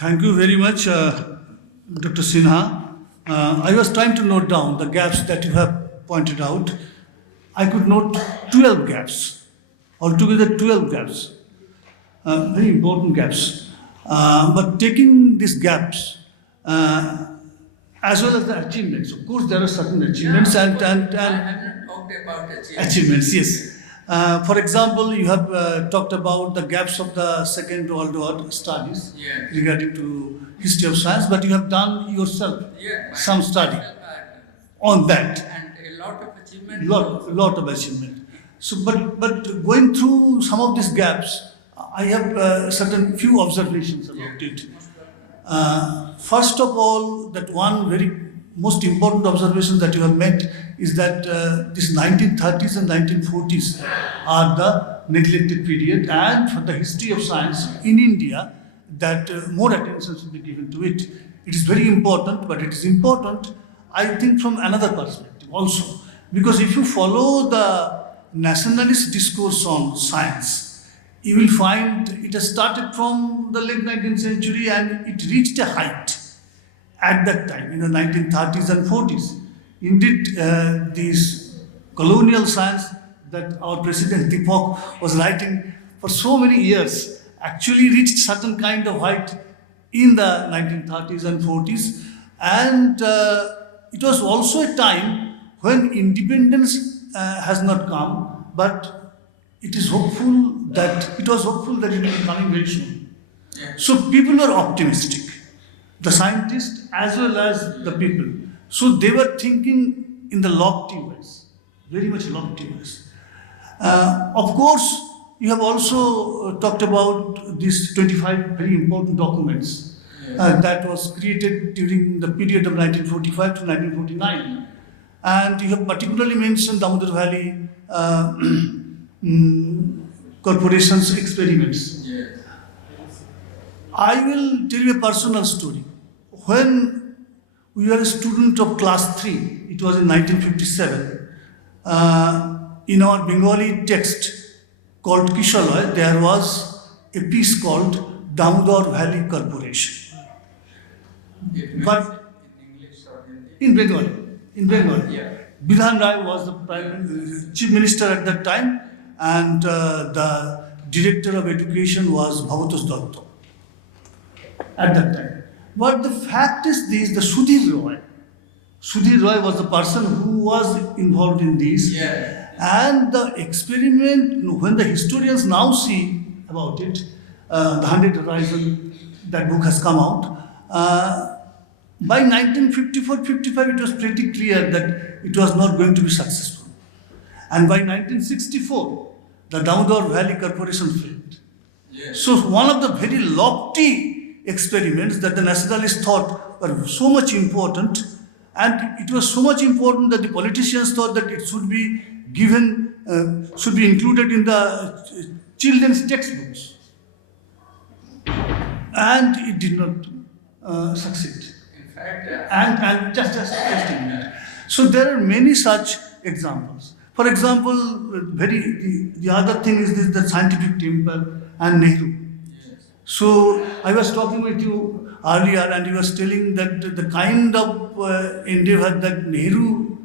Thank you very much, Dr. Sinha. I was trying to note down the gaps that you have pointed out. I could note 12 gaps, altogether 12 gaps, very important gaps. But taking these gaps, as well as the achievements, of course, there are certain achievements and I haven't talked about achievements. achievements, yes. For example, you have talked about the gaps of the Second World War studies Yes. regarding to history of science, but you have done yourself Yeah, some study myself I have done. on that. And a lot of achievements. Lot of achievement. So, but going through some of these gaps, I have certain few observations about it. First of all, that one very most important observation that you have made is that this 1930s and 1940s are the neglected period, and for the history of science in India, that more attention should be given to it. It is very important, but it is important, I think, from another perspective also. Because if you follow the nationalist discourse on science, you will find it has started from the late 19th century and it reached a height at that time in the 1930s and 40s. Indeed, this colonial science that our President Deepak was writing for so many years actually reached certain kind of height in the 1930s and 40s. And it was also a time when independence has not come, but it was hopeful that it will be coming very soon. Yeah. So people were optimistic, the scientists as well as the people. So they were thinking in the lofty ways, very much lofty ways. Of course, you have also talked about these 25 very important documents that was created during the period of 1945 to 1949. And you have particularly mentioned Damodar Valley Corporation's experiments. Yes. I will tell you a personal story. When we were a student of class 3, it was in 1957, in our Bengali text called Kishalay, there was a piece called Damodar Valley Corporation. It means But in English or Hindi? in Bengali. Yeah. Bidhan Rai was the chief minister at that time, and the director of education was Bhavatos Datta at that time. But the fact is this, the Sudhir Roy was the person who was involved in this. Yeah. And the experiment, when the historians now see about it, the 100 Horizon, that book has come out. By 1954-55, it was pretty clear that it was not going to be successful. And by 1964, the Damodar Valley Corporation failed. Yes. So one of the very lofty experiments that the nationalists thought were so much important, and it was so much important that the politicians thought that it should be given, should be included in the children's textbooks. And it did not succeed. In fact, And just a minute. So there are many such examples. For example, the other thing is this, the scientific temple and Nehru. yes. So I was talking with you earlier, and you was telling that the kind of endeavor that Nehru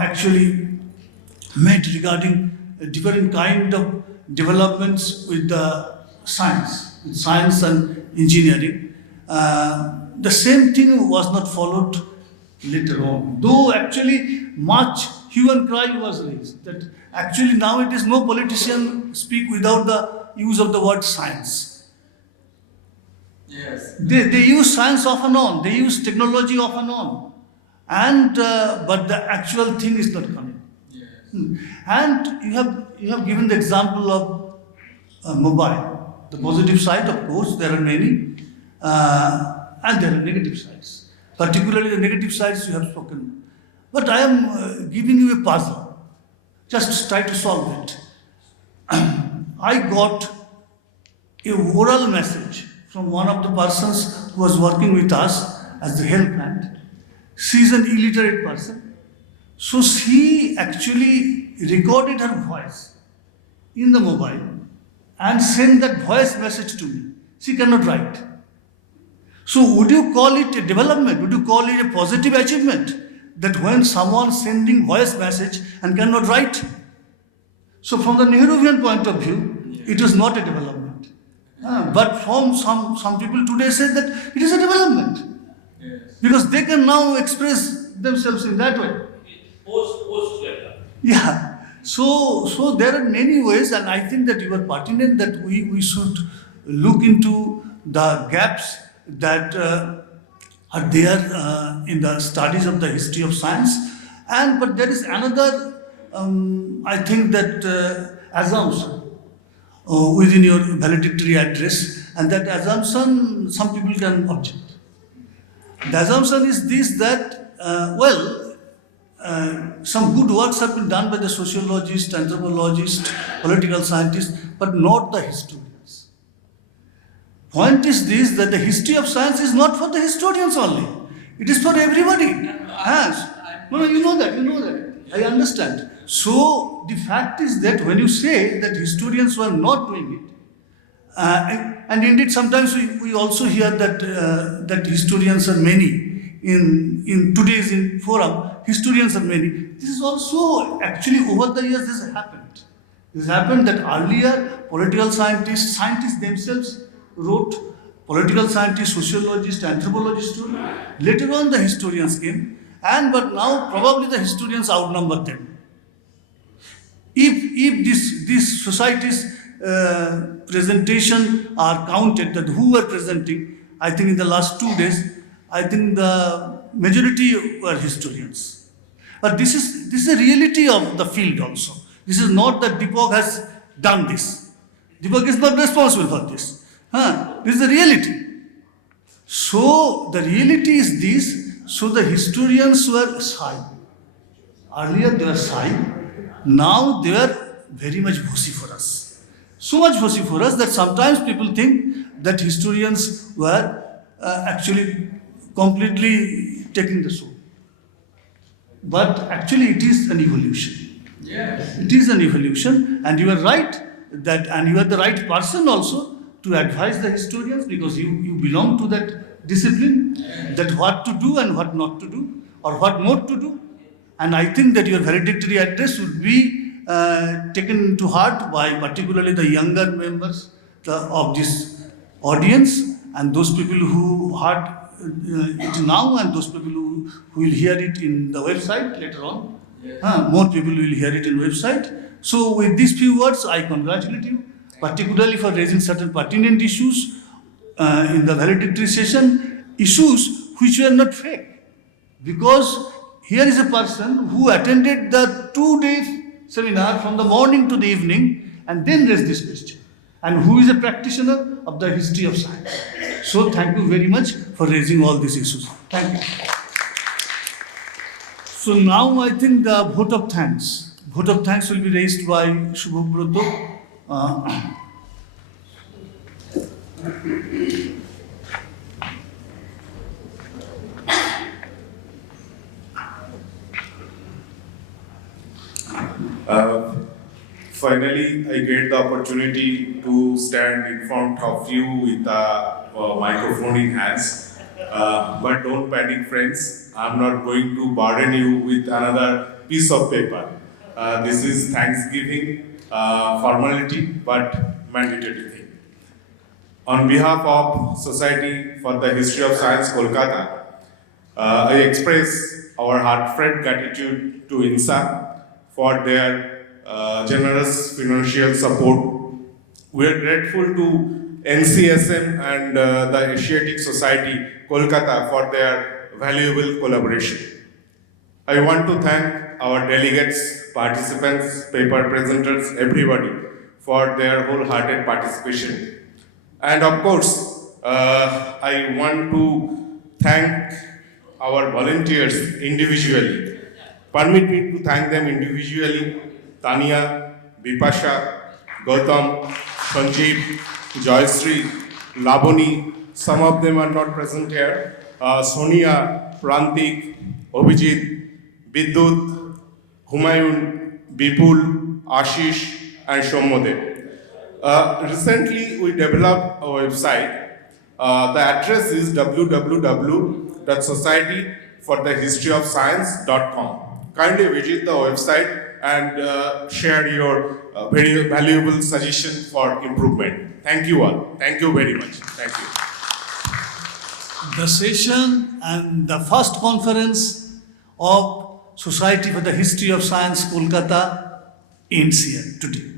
actually made regarding different kind of developments with the science and engineering. The same thing was not followed later on. Though actually much hue and cry was raised that actually nowadays no politician speak without the use of the word science. Yes. They use science off and on, they use technology off and on, and but the actual thing is not coming. Yes. And you have given the example of mobile. The positive side, of course, there are many, and there are negative sides. Particularly the negative sides you have spoken. But I am giving you a puzzle. Just try to solve it. I got a oral message from one of the persons who was working with us as the helpmate. She is an illiterate person. So she actually recorded her voice in the mobile and sent that voice message to me. She cannot write. So would you call it a development? Would you call it a positive achievement? That when someone sending voice message and cannot write? So from the Nehruvian point of view, it is not a development. But from some people today say that it is a development. Yes. Because they can now express themselves in that way. Post Yeah. So there are many ways, and I think that you are pertinent that we should look into the gaps that are there in the studies of the history of science. But there is another, I think that assumption within your valedictory address, and that assumption some people can object. The assumption is this that, some good works have been done by the sociologists, anthropologists, political scientists, but not the historians. Point is this that the history of science is not for the historians only. It is for everybody. Yes. No, you know that. I understand. So the fact is that when you say that historians were not doing it, and indeed sometimes we also hear that historians are many. In today's forum, historians are many. This is also actually over the years this has happened. This happened that earlier political scientists themselves wrote, political scientists, sociologists, anthropologists wrote. Later on the historians came, but now probably the historians outnumber them. If these societies presentation are counted, that who were presenting, I think in the last 2 days, I think the majority were historians. But this is a reality of the field also. This is not that Deepak has done this. Deepak is not responsible for this. This is the reality. So the reality is this. So the historians were shy. Earlier they were shy. Now they are very much vociferous. So much vociferous that sometimes people think that historians were actually completely taking the show. But actually it is an evolution. Yes. It is an evolution, and you are right and you are the right person also to advise the historians, because you belong to that discipline, that what to do and what not to do, or what not to do. And I think that your valedictory address would be taken to heart by particularly the younger members of this audience, and those people who heard it now, and those people who will hear it in the website later on. Yes. More people will hear it in website. So with these few words, I congratulate you, particularly for raising certain pertinent issues in the valedictory session, issues which were not fake. Because here is a person who attended the 2-day seminar from the morning to the evening and then raised this question, and who is a practitioner of the history of science. So thank you very much for raising all these issues. Thank you. So now I think the vote of thanks. Vote of thanks will be raised by Suvobrata. Finally, I get the opportunity to stand in front of you with a microphone in hands. But don't panic, friends. I'm not going to burden you with another piece of paper. This is Thanksgiving formality, but mandatory thing. On behalf of Society for the History of Science, Kolkata, I express our heartfelt gratitude to INSA for their generous financial support. We are grateful to NCSM and the Asiatic Society, Kolkata, for their valuable collaboration. I want to thank our delegates, participants, paper presenters, everybody for their wholehearted participation. And of course, I want to thank our volunteers individually. Permit me to thank them individually: Tania, Bipasha, Gautam, Sanjeev, Joyashree, Laboni. Some of them are not present here. Sonia, Prantik, Abhijit, Bidyut, Humayun, Bipul, Ashish, and Shomodev. Recently, we developed a website The address is www.societyforthehistoryoфscience.com. Kindly visit the website and share your very valuable suggestion for improvement. Thank you all. Thank you very much. Thank you. The session and the first conference of Society for the History of Science, Kolkata, ends here today.